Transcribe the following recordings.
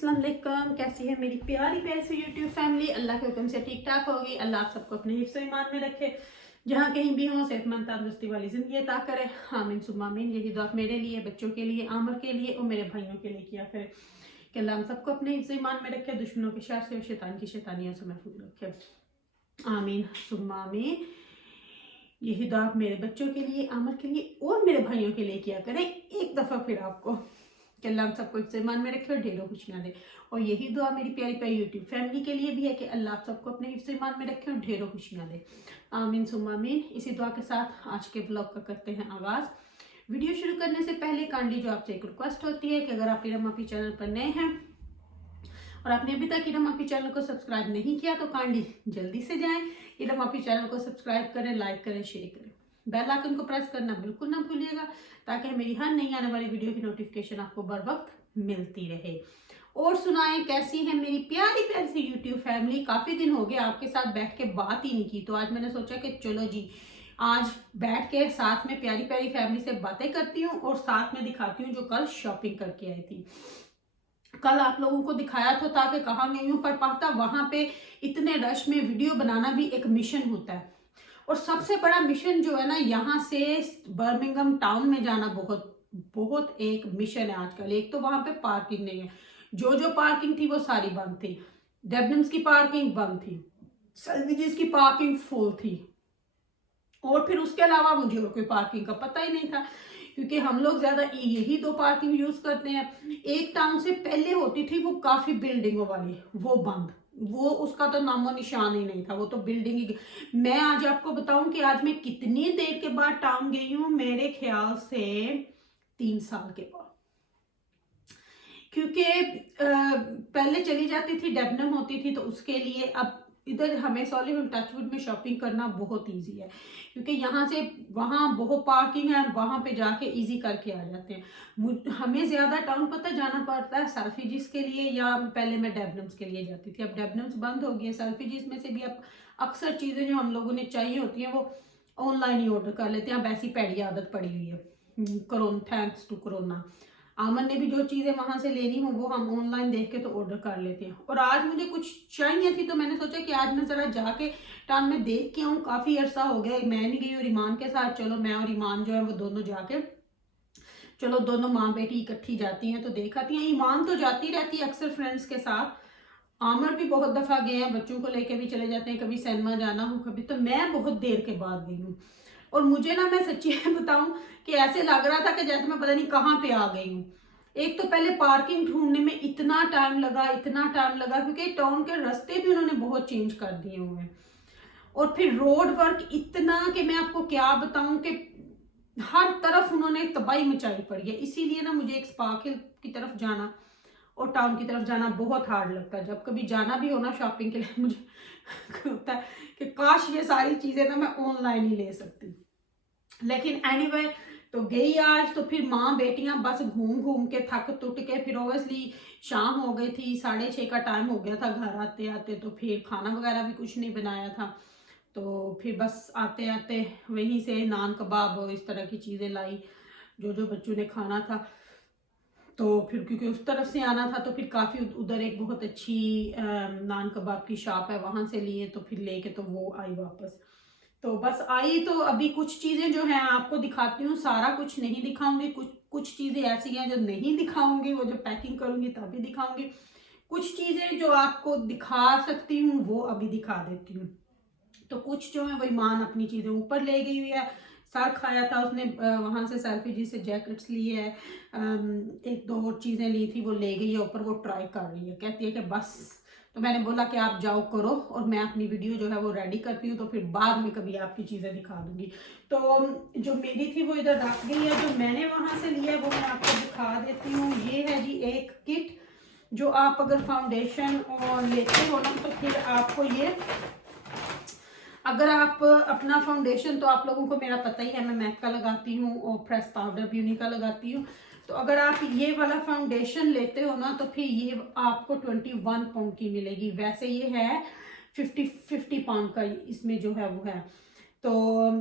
अस्सलाम वालेकुम। कैसी है मेरी प्यारी प्यारी सी यूट्यूब फैमिली। अल्लाह के हुक्म से ठीक ठाक होगी। अल्लाह आप सबको अपने हिफ्ज़ ईमान में रखे, जहाँ कहीं भी हो सेहतमंद तंदुरुस्ती वाली जिंदगी अता करे। आमीन सुम्मा आमीन। यही दुआ मेरे लिए, बच्चों के लिए, आमर के लिए और मेरे भाइयों के लिए किया करे कि अल्लाह हम सबको अपने हिफ्ज़ ईमान में रखे, दुश्मनों के शर से और शैतान की शैतानियों से महफूज रखे। आमीन सुम्मा आमीन। यही दुआ मेरे बच्चों के लिए, आमर के लिए और मेरे भाइयों के लिए किया करें एक दफ़ा फिर आपको कि अल्लाह हम सबको हिफ्ज़ ईमान में रखे और ढेरों खुशियाँ दे। और यही दुआ मेरी प्यारी प्यारी यूट्यूब फैमिली के लिए भी है कि अल्लाह आप सबको अपने हिफ्ज़ ईमान में रखे और ढेरों खुशियाँ दे। आमीन सुम्मा आमीन। इसी दुआ के साथ आज के ब्लॉग का करते हैं आगाज़। वीडियो शुरू करने से पहले कांडी जो आपसे एक रिक्वेस्ट होती है कि अगर आप इरम आपी चैनल पर नए हैं और आपने अभी तक इरम आपी चैनल को सब्सक्राइब नहीं किया तो कांडी जल्दी से जाएं, इरम आपी चैनल को सब्सक्राइब करें, लाइक करें, शेयर करें, बेल आइकन को प्रेस करना बिल्कुल ना भूलिएगा ताकि मेरी हर नई आने वाली वीडियो की नोटिफिकेशन आपको बर वक्त मिलती रहे। और सुनाएं कैसी है मेरी प्यारी प्यारी सी यूट्यूब फैमिली। काफी दिन हो गए आपके साथ बैठ के बात ही नहीं की, तो आज मैंने सोचा कि चलो जी आज बैठ के साथ में प्यारी प्यारी फैमिली से बातें करती हूँ और साथ में दिखाती हूँ जो कल शॉपिंग करके आई थी। कल आप लोगों को दिखाया तो था कि कहाँ गई हूँ, पर पता वहां पे इतने रश में वीडियो बनाना भी एक मिशन होता है। और सबसे बड़ा मिशन जो है ना, यहाँ से बर्मिंघम टाउन में जाना बहुत बहुत एक मिशन है आजकल। एक तो वहां पे पार्किंग नहीं है, जो पार्किंग थी वो सारी बंद थी। डेबनम्स की पार्किंग बंद थी, सेल्विजेस की पार्किंग फुल थी, और फिर उसके अलावा मुझे और कोई पार्किंग का पता ही नहीं था क्योंकि हम लोग ज्यादा यही दो पार्किंग यूज करते हैं। एक टाउन से पहले होती थी वो काफी बिल्डिंगों वाली, वो बंद, वो उसका तो नामो निशान ही नहीं था, वो तो बिल्डिंग ही। मैं आज आपको बताऊं कि आज मैं कितनी देर के बाद टाउन गई हूँ, मेरे ख्याल से 3 साल के बाद। क्योंकि पहले चली जाती थी, डेबनम होती थी तो उसके लिए। अब इधर हमें सॉलिहुड टचवुड में शॉपिंग करना बहुत इजी है क्योंकि यहाँ से वहाँ बहुत पार्किंग है, वहाँ पे जाके इजी करके आ जाते हैं। हमें ज्यादा टाउन पता जाना पड़ता है सेल्फिजिस के लिए, या पहले मैं डेबनम्स के लिए जाती थी। अब डेबनम्स बंद हो गई है, सेल्फिजिस में से भी अब अक्सर चीजें जो हम लोगों ने चाहिए होती हैं वो ऑनलाइन ही ऑर्डर कर लेते हैं। अब ऐसी पैड़ी आदत पड़ी हुई है कोरोना, थैंक्स टू कोरोना। आमन ने भी जो चीजें वहां से लेनी हो वो हम ऑनलाइन देख के तो ऑर्डर कर लेते हैं। और आज मुझे कुछ चाहिए थी तो मैंने सोचा कि आज मैं जरा जाके टाउन में देख के आऊँ। काफी अरसा हो गया मैं नहीं गई और ईमान के साथ, चलो मैं और ईमान जो है वो दोनों जाके, चलो दोनों माँ बेटी इकट्ठी जाती हैं तो देख आती हैं। ईमान तो जाती रहती है अक्सर फ्रेंड्स के साथ, आमर भी बहुत दफा गए हैं, बच्चों को लेके भी चले जाते हैं, कभी सिनेमा जाना हो कभी। तो मैं बहुत देर के बाद गई हूँ और मुझे ना, मैं सच्ची बताऊं कि ऐसे लग रहा था कि जैसे मैं पता नहीं कहाँ पे आ गई हूँ। एक तो पहले पार्किंग ढूंढने में इतना टाइम लगा, इतना टाइम लगा क्योंकि टाउन के रास्ते भी उन्होंने बहुत चेंज कर दिए हुए हैं। और फिर रोड वर्क इतना कि मैं आपको क्या बताऊं कि हर तरफ उन्होंने तबाही मचाई पड़ी है। इसीलिए ना मुझे एक स्पार्क हिल की तरफ जाना और टाउन की तरफ जाना बहुत हार्ड लगता है। जब कभी जाना भी हो ना शॉपिंग के लिए, मुझे होता है कि काश ये सारी चीजें ना मैं ऑनलाइन ही ले सकती। लेकिन एनीवे तो गई आज, तो फिर माँ बेटियां बस घूम घूम के थक टुट के, फिर ओबियसली शाम हो गई थी, 6:30 का टाइम हो गया था घर आते आते। तो फिर खाना वगैरह भी कुछ नहीं बनाया था, तो फिर बस आते आते वहीं से नान कबाब और इस तरह की चीज़ें लाई जो बच्चों ने खाना था। तो फिर क्योंकि उस तरफ से आना था तो फिर काफ़ी उधर एक बहुत अच्छी नान कबाब की शॉप है, वहाँ से लिए, तो फिर लेके तो वो आई वापस। तो बस आई तो अभी कुछ चीज़ें जो हैं आपको दिखाती हूँ, सारा कुछ नहीं दिखाऊंगी। कुछ चीज़ें ऐसी हैं जो नहीं दिखाऊंगी, वो जो पैकिंग करूंगी तभी दिखाऊंगी। कुछ चीज़ें जो आपको दिखा सकती हूँ वो अभी दिखा देती हूँ। तो कुछ जो है वो ईमान अपनी चीज़ें ऊपर ले गई हुई है। साग खाया था उसने, वहां से सेल्फी जी से जैकेट्स लिए है, एक दो और चीज़ें ली थी वो ले गई है ऊपर, वो ट्राई कर रही है, कहती है कि बस। तो मैंने बोला कि आप जाओ करो और मैं अपनी वीडियो जो है वो रेडी करती हूँ, तो फिर बाद में कभी आपकी चीज़ें दिखा दूंगी। तो जो मेरी थी वो इधर रख गई है, जो मैंने वहां से लिया है वो मैं आपको दिखा देती हूँ। ये है जी एक किट, जो आप अगर फाउंडेशन और लेते हो ना तो फिर आपको ये, अगर आप अपना फाउंडेशन, तो आप लोगों को मेरा पता ही है मैं मैक का लगाती हूँ और प्रेस पाउडर ब्यूनी का लगाती हूँ। तो अगर आप ये वाला फाउंडेशन लेते हो ना तो फिर ये आपको 21 पाउंड की मिलेगी। वैसे ये है 50 पाउंड का, इसमें जो है वो है। तो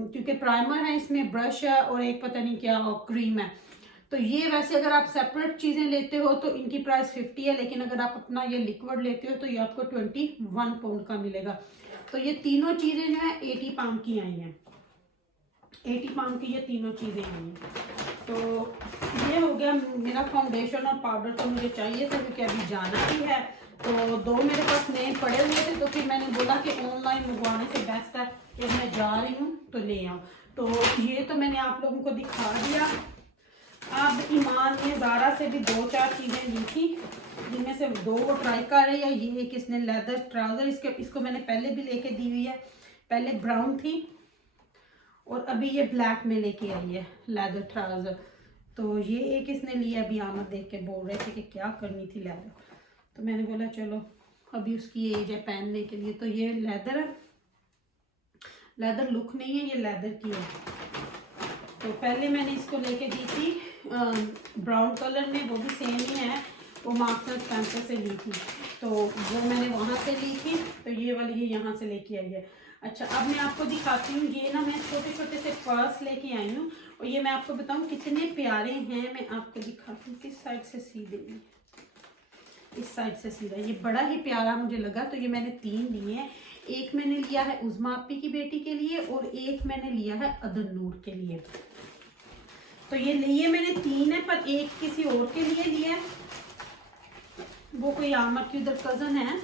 क्योंकि प्राइमर है इसमें, ब्रश है और एक पता नहीं क्या और क्रीम है। तो ये वैसे अगर आप सेपरेट चीज़ें लेते हो तो इनकी प्राइस 50 है, लेकिन अगर आप अपना ये लिक्विड लेते हो तो ये आपको 21 पाउंड का मिलेगा। तो ये तीनों चीज़ें जो है 80 पाउंड की आई हैं, 80 पाउंड की ये तीनों चीज़ें आई हैं। तो ये हो गया मेरा फाउंडेशन और पाउडर तो मुझे चाहिए था क्योंकि अभी जाना ही है। तो 2 मेरे पास नए पड़े हुए थे, तो फिर मैंने बोला कि ऑनलाइन मंगवाने से बेस्ट है कि मैं जा रही हूँ तो ले आऊँ। तो ये तो मैंने आप लोगों को दिखा दिया। अब ईमान ने ज़ारा से भी 2-4 चीज़ें ली थी, जिनमें से 2 वो ट्राई कर रही है। ये एक इसने लेदर ट्राउज़र, इसको मैंने पहले भी लेके दी हुई है, पहले ब्राउन थी और अभी ये ब्लैक में लेके आई है लेदर ट्राउज़र। तो ये एक इसने लिया, अभी आमद देख के बोल रहे थे कि क्या करनी थी लेदर, तो मैंने बोला चलो अभी उसकी एज है पहनने के लिए। तो ये लेदर है, लेदर लुक नहीं है, ये लेदर की है। तो पहले मैंने इसको लेके दी थी ब्राउन कलर में, वो भी सेम ही है, वो मार्क्स एंड स्पेंसर से ली थी, तो वो मैंने वहाँ से ली थी। तो ये वाली ये यहाँ से लेके आई है। अच्छा, अब मैं आपको दिखाती हूँ, ये ना मैं छोटे छोटे से पर्स लेके आई हूँ और ये मैं आपको बताऊँ कितने प्यारे हैं। मैं आपको दिखाती हूँ किस साइड से सीधे, इस साइड से सीधा, ये बड़ा ही प्यारा मुझे लगा। तो ये मैंने 3 लिए हैं, एक मैंने लिया है उज़मा आपी की बेटी के लिए और एक मैंने लिया है अदनूर के लिए। तो ये लिए मैंने 3 है, पर एक किसी और के लिए लिया है, वो कोई आमर की उधर कज़न है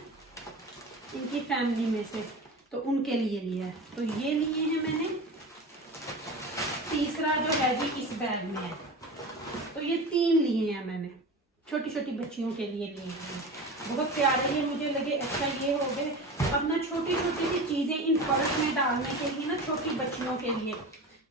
इनकी फैमिली में से, तो उनके लिए लिया है। तो ये लिए हैं मैंने। तीसरा जो है जी इस बैग में है, तो ये 3 लिए हैं मैंने, छोटी छोटी बच्चियों के लिए लिए हैं, बहुत प्यारे ये मुझे लगे। अच्छा ये हो गए अब ना छोटी छोटी सी चीज़ें इन पर्स में डालने के लिए ना, छोटी बच्चियों के लिए।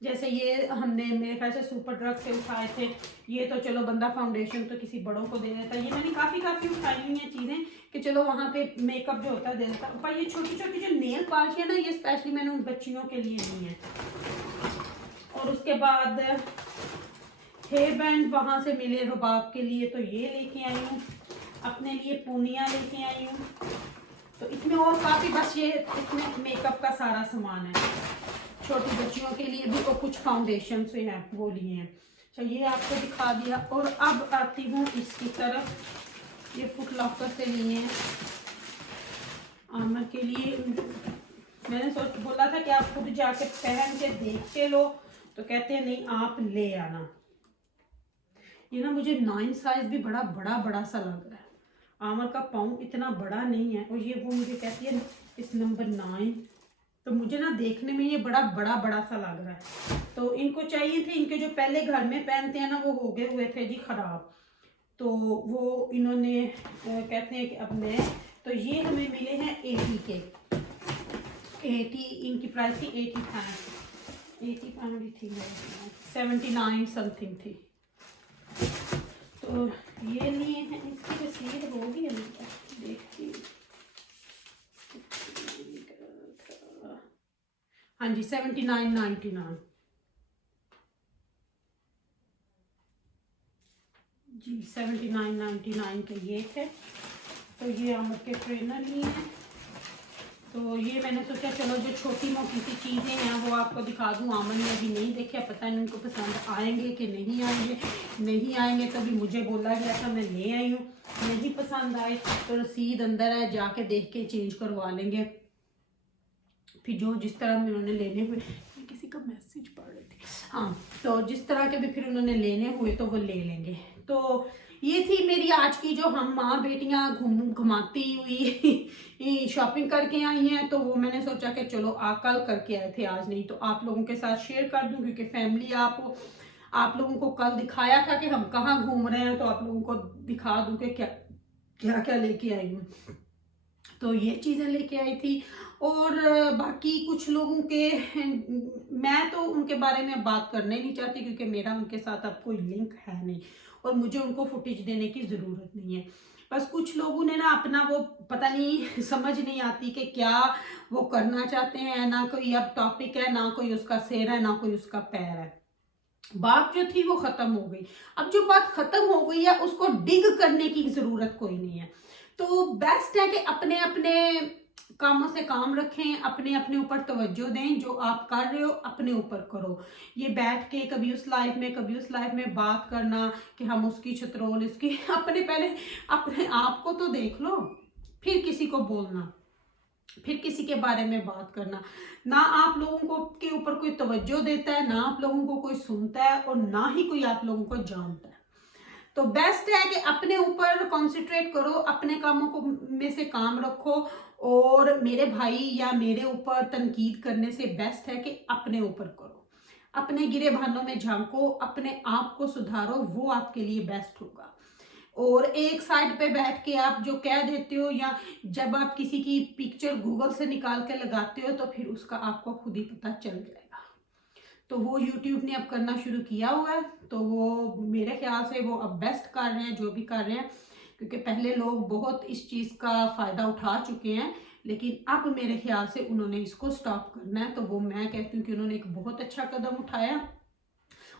जैसे ये हमने मेरे ख्याल से सुपर ड्रग से उठाए थे, ये तो चलो बंदा फाउंडेशन तो किसी बड़ों को दे देता है, ये मैंने काफ़ी उठाई हुई हैं चीज़ें कि चलो वहाँ पे मेकअप जो होता है दे देता। पर ये छोटी छोटी जो नेल पॉलिश है ना, ये स्पेशली मैंने उन बच्चियों के लिए ली है। और उसके बाद हेयर बैंड वहाँ से मिले रुबाब के लिए, तो ये लेके आई हूँ। अपने लिए पूनिया लेके आई हूँ। तो इसमें और काफ़ी, बस ये इसमें मेकअप का सारा सामान है, छोटी बच्चियों के लिए भी, और कुछ फाउंडेशन से हैं वो लिए हैं। अच्छा, ये आपको दिखा दिया। और अब आती हूँ इसकी तरफ, ये फुट लॉकर से लिए हैं आमर के लिए। मैंने बोला था कि आप खुद जाके पहन के देख के लो, तो कहते हैं नहीं आप ले आना। ये ना मुझे 9 साइज भी बड़ा बड़ा बड़ा सा लग रहा है, आमर का पाँव इतना बड़ा नहीं है, और ये वो मुझे कहती है इस नंबर 9, तो मुझे ना देखने में ये बड़ा बड़ा बड़ा सा लग रहा है। तो इनको चाहिए थे, इनके जो पहले घर में पहनते हैं ना वो हो गए हुए थे जी खराब, तो वो इन्होंने कहते हैं कि अब नए। तो ये हमें मिले हैं 80 के, 80 इनकी प्राइस थी 80 पाउंड ही थी, 79 समथिंग थी। तो ये लिए हैं, इसकी रसीद होगी देखती हूँ। हाँ जी 79.99 जी, 79.99 के ये थे। तो ये आमद के ट्रेनर लिए हैं। तो ये मैंने सोचा चलो जो छोटी मोटी सी चीज़ें हैं वो आपको दिखा दूँ। आमन ने अभी नहीं देखे, पता नहीं उनको पसंद आएंगे कि नहीं आएंगे। नहीं आएंगे तभी मुझे बोला गया था, मैं ले आई हूँ। नहीं पसंद आए तो रसीद अंदर है, जाके देख के चेंज करवा लेंगे। फिर जो जिस तरह में उन्होंने लेने हुए, किसी का मैसेज पढ़ रही थी, हाँ, तो जिस तरह के भी फिर उन्होंने लेने हुए तो वो ले लेंगे। तो ये थी मेरी आज की जो हम माँ बेटियाँ घुमाती हुई शॉपिंग करके आई हैं। तो वो मैंने सोचा कि चलो कल करके आए थे, आज नहीं, तो आप लोगों के साथ शेयर कर दूं, क्योंकि फैमिली आप लोगों को कल दिखाया था कि हम कहाँ घूम रहे हैं, तो आप लोगों को दिखा दूं कि क्या क्या क्या लेके आई हूँ। तो ये चीज़ें लेके आई थी। और बाकी कुछ लोगों के, मैं तो उनके बारे में बात करना ही नहीं चाहती, क्योंकि मेरा उनके साथ अब कोई लिंक है नहीं और मुझे उनको फुटेज देने की ज़रूरत नहीं है। बस कुछ लोगों ने ना अपना वो पता नहीं समझ नहीं आती कि क्या वो करना चाहते हैं, ना कोई अब टॉपिक है, ना कोई उसका सिर है, ना कोई उसका पैर है। बात जो थी वो ख़त्म हो गई। अब जो बात ख़त्म हो गई है उसको डिग करने की ज़रूरत कोई नहीं है। तो बेस्ट है कि अपने अपने कामों से काम रखें, अपने अपने ऊपर तवज्जो दें, जो आप कर रहे हो अपने ऊपर करो। ये बैठ के कभी उस लाइफ में कभी उस लाइफ में बात करना कि हम उसकी छतरोल इसकी अपने पहले अपने आप को तो देख लो, फिर किसी को बोलना, फिर किसी के बारे में बात करना। ना आप लोगों को के ऊपर कोई तवज्जो देता है, ना आप लोगों को कोई सुनता है, और ना ही कोई आप लोगों को जानता है। तो बेस्ट है कि अपने ऊपर कॉन्सेंट्रेट करो, अपने कामों को में से काम रखो, और मेरे भाई या मेरे ऊपर तनकीद करने से बेस्ट है कि अपने ऊपर करो, अपने गिरे भानों में झांको, अपने आप को सुधारो, वो आपके लिए बेस्ट होगा। और एक साइड पे बैठ के आप जो कह देते हो, या जब आप किसी की पिक्चर गूगल से निकाल के लगाते हो, तो फिर उसका आपको खुद ही पता चल जाएगा। तो वो यूट्यूब ने अब करना शुरू किया हुआ है, तो वो मेरे ख्याल से वो अब बेस्ट कर रहे हैं जो भी कर रहे हैं, क्योंकि पहले लोग बहुत इस चीज़ का फ़ायदा उठा चुके हैं, लेकिन अब मेरे ख्याल से उन्होंने इसको स्टॉप करना है। तो वो मैं कहती हूँ कि उन्होंने एक बहुत अच्छा कदम उठाया,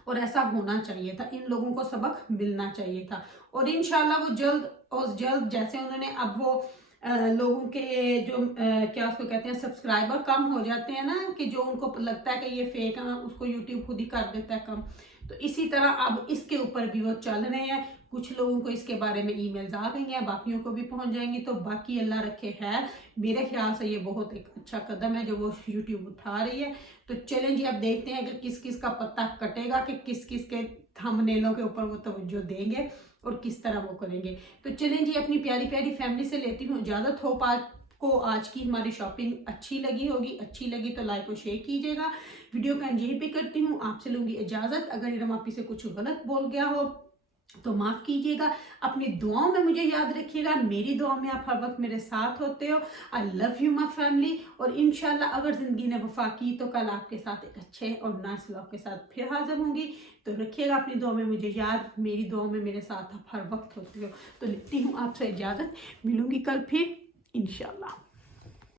और ऐसा होना चाहिए था, इन लोगों को सबक मिलना चाहिए था। और इंशाल्लाह वो जल्द और जल्द, जैसे उन्होंने अब वो लोगों के जो क्या उसको कहते हैं, सब्सक्राइबर कम हो जाते हैं ना, कि जो उनको लगता है कि ये फेक है, उसको यूट्यूब खुद ही कर देता है कम। तो इसी तरह अब इसके ऊपर भी वो चल रहे हैं। कुछ लोगों को इसके बारे में ईमेल्स आ गई हैं, बाकियों को भी पहुंच जाएंगी। तो बाकी अल्लाह रखे है, मेरे ख्याल से ये बहुत एक अच्छा कदम है जो वो यूट्यूब उठा रही है। तो चलें जी, अब देखते हैं कि किस किस का पत्ता कटेगा, कि किस किस के थंबनेलों के ऊपर वो तवज्जो देंगे और किस तरह वो करेंगे। तो चलें जी, अपनी प्यारी प्यारी फैमिली से लेती हूँ इजाज़त। होप आपको आज की हमारी शॉपिंग अच्छी लगी होगी। अच्छी लगी तो लाइक और शेयर कीजिएगा। वीडियो का यहीं पे करती हूँ, आपसे लूँगी इजाज़त। अगर इरम आपी से कुछ गलत बोल गया हो तो माफ़ कीजिएगा। अपनी दुआओं में मुझे याद रखिएगा, मेरी दुआ में आप हर वक्त मेरे साथ होते हो। I love you my family. और इंशाल्लाह अगर ज़िंदगी ने वफा की तो कल आपके साथ एक अच्छे और नाइस व्लॉग के साथ फिर हाजिर होंगी। तो रखिएगा अपनी दुआ में मुझे याद, मेरी दुआ में मेरे साथ आप हर वक्त होते हो। तो लेती हूँ आपसे इजाज़त, मिलूंगी कल फिर इंशाल्लाह।